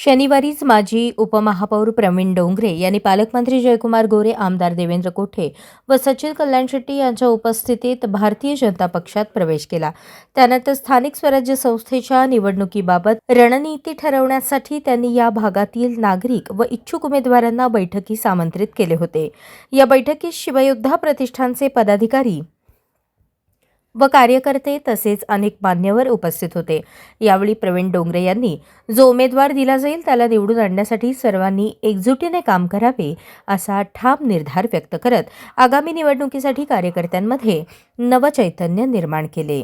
शनिवारीच माजी उपमहापौर प्रवीण डोंगरे यांनी पालकमंत्री जयकुमार गोरे, आमदार देवेंद्र कोठे व सचिन कल्याण शेट्टी यांच्या उपस्थितीत भारतीय जनता पक्षात प्रवेश केला. त्यानंतर स्थानिक स्वराज्य संस्थेच्या निवडणुकीबाबत रणनीती ठरवण्यासाठी त्यांनी या भागातील नागरिक व इच्छुक उमेदवारांना बैठकीस आमंत्रित केले होते. या बैठकीस शिवयोद्धा प्रतिष्ठानचे पदाधिकारी व कार्यकर्ते तसेच अनेक मान्यवर उपस्थित होते. यावेळी प्रवीण डोंगरे यांनी जो उमेदवार दिला जाईल त्याला निवडून आणण्यासाठी सर्वांनी एकजुटीने काम करावे असा ठाम निर्धार व्यक्त करत आगामी निवडणुकीसाठी कार्यकर्त्यांमध्ये नवचैतन्य निर्माण केले.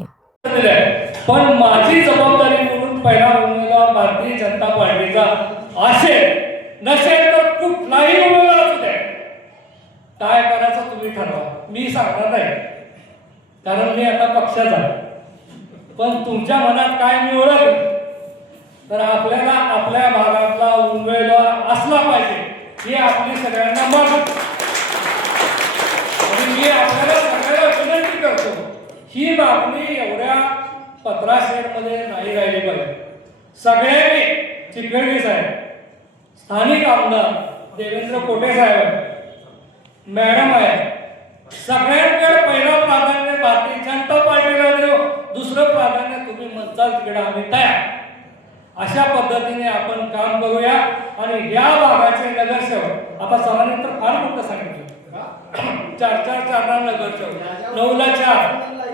पण माझी जबाबदारी म्हणून पहिला उमेदवार भारतीय जनता पार्टीचा असेल, नसेल तर कुठलाही उमेदवार असू द्या, काय करायचं तुम्ही ठरवा. मी सांगणार नाही, कारण मी आता पक्षाचा आहे. पण तुमच्या मनात काय मी ओळखलं तर आपल्याला आपल्या भागातला उमेदवार असला पाहिजे ही आपली सगळ्यांना मत. आणि मी आपल्याला सगळ्यांना विनंती करतो, ही बातमी एवढ्या पत्राशेडमध्ये नाही राहिली पाहिजे. सगळ्यांनी चिखली साहेब, स्थानिक आमदार देवेंद्र कोठे साहेब, मॅडम आहे, सगळ्यांकडे पहिलं प्राधान्य भारतीय जनता पार्टीला देऊ, दुसरं प्राधान्य तुम्ही म्हणताल तिकडे आम्ही तयार. अशा पद्धतीने आपण काम करूया. आणि या भागाचे नगरसेवक आता सरांनी तर फार मोठं सांगितलं, 4-4 नगरसेवक, 9ला 4,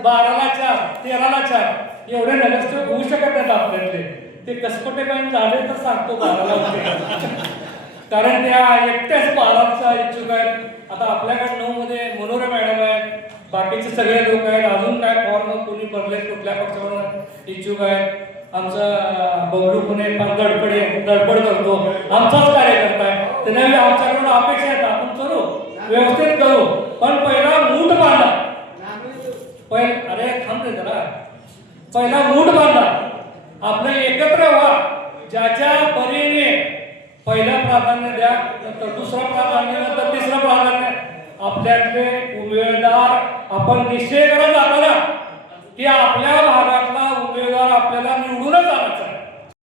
12ला 4, 13ला 4 एवढे नगरसेवक होऊ शकत नाहीत आपल्यातले. ते कसपटे काही झाले तर सांगतो 12ला होते, कारण त्या एकट्याच 12चा इच्छुक आहेत. आता आपल्याकडे 9 मध्ये मनोरे मॅडम आहेत, बाकीचे सगळे लोक आहेत. अजून काय फॉर्म कोणी भरले, कुठल्या पक्षावर इच्छुक आहेत. आमचा बबलू पुणे फार धडपड करतो, आमचाच कार्यकर्ता आहे. त्याने आमच्याकडून अपेक्षा आहेत, आपण करू, व्यवस्थित करू. पण पहिला मूठ बांधा. अरे थांब रे जरा, पहिला मूठ बांधा, आपलं एकत्र व्हा. ज्याच्या परीने पहिलं प्राधान्य द्या, नंतर दुसरं प्राधान्य, नंतर तिसरं प्राधान्य. आपल्यातले उमेदवार आपण निश्चय करत जाताना की